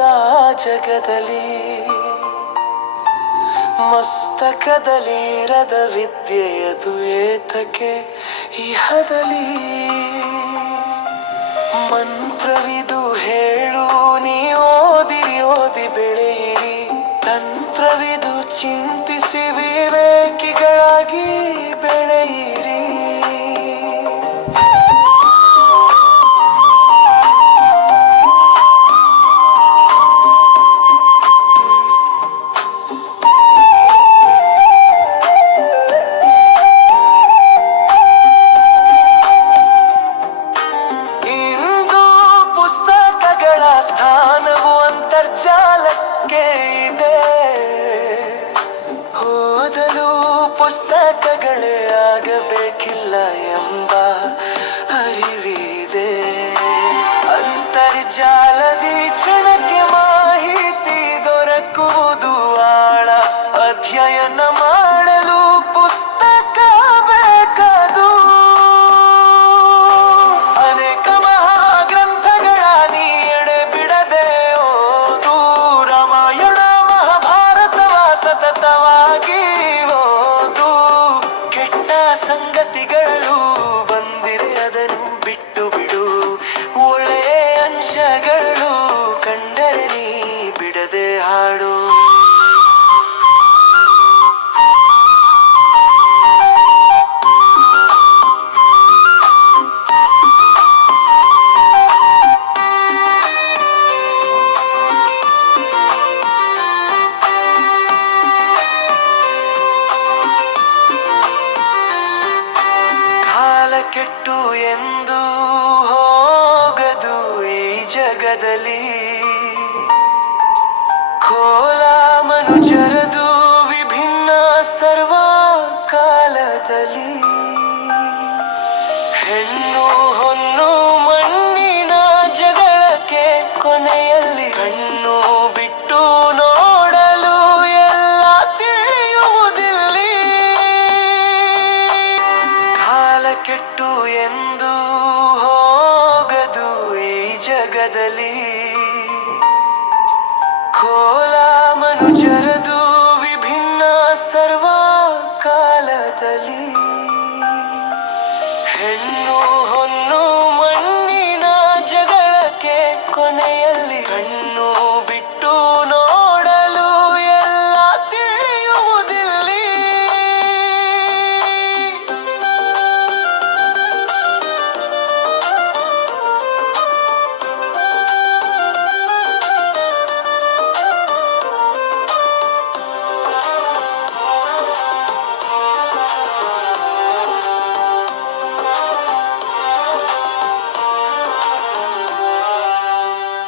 ಹೋದ ಜಗದಲ್ಲಿ ಮಸ್ತಕದಲ್ಲಿರದ ವಿದ್ಯೆಯದು ಏತಕ್ಕೆ ಇಹದಲ್ಲಿ ಮಂತ್ರವಿದು ಹೇಳು ನೀ ಓದಿರಿ ಓದಿ ಬೆಳೆಯಿರಿ ತಂತ್ರವಿದು ಚಿಂತಿಸಿ ವಿವೇಕಿಗಳಾಗಿ ಬೆಳೆಯಿರಿ ಸ್ಥಾನವು ಅಂತರ್ಜಾಲಕ್ಕೆ ಇದೆ ಓದಲು ಪುಸ್ತಕಗಳೇ ಆಗಬೇಕಿಲ್ಲ ಎಂಬ ಅರಿವಿದೆ ಅಂತರ್ಜಾಲದಿ ಕ್ಷಣಕ್ಕೆ ಮಾಹಿತಿ ದೊರಕುವುದು ಆಳ ಅಧ್ಯಯನ ಮಾಡಲು ಪುಸ್ತಕ ಬೇಕದು ಅನೇಕ ಮಹಾಗ್ರಂಥಗಳ ನೀ ಎಡೆ ಬಿಡದೆ ಓದು ರಾಮಾಯಣ ಮಹಾಭಾರತವ ಸತತವಾಗಿ ಓದು ಕೆಟ್ಟ ಸಂಗತಿಗಳು ಬಂದಿರೆ ಅದನ್ನು ಬಿಟ್ಟು ಬಿಡು ಒಳ್ಳೆಯ ಅಂಶಗಳು ಕಂಡರೆ ನೀ ಬಿಡದೆ ಹಾಡು ಕೆಟ್ಟು ಎಂದು ಹೋಗದು ಈ ಜಗದಲ್ಲಿ ಕೋಲ ಮನುಜರದು ವಿಭಿನ್ನ ಸರ್ವ ಕಾಲದಲ್ಲಿ ಹೆಣ್ಣು ಹೊನ್ನು ಮಣ್ಣಿನ ಜಗಳಕ್ಕೆ ಕೊನೆಯಲ್ಲಿ ಕಣ್ಣು ಬಿಟ್ಟು ನೋಡಲು ಎಲ್ಲ ತಿಳಿಯುವುದಿಲ್ಲಿ ಕಾಲ ಕೆಟ್ಟು ಎಂದು ಹೋಗದು ಈ ಜಗದಲ್ಲಿ ಕೋಲ ಮನುಜರದು ವಿಭಿನ್ನ ಸರ್ವ ಕಾಲದಲ್ಲಿ ಹೆಣ್ಣು ಹೊನ್ನು ಮಣ್ಣಿನ ಜಗಳಕ್ಕೆ ಕೊನೆಯಲ್ಲಿ ಕಣ್ಣು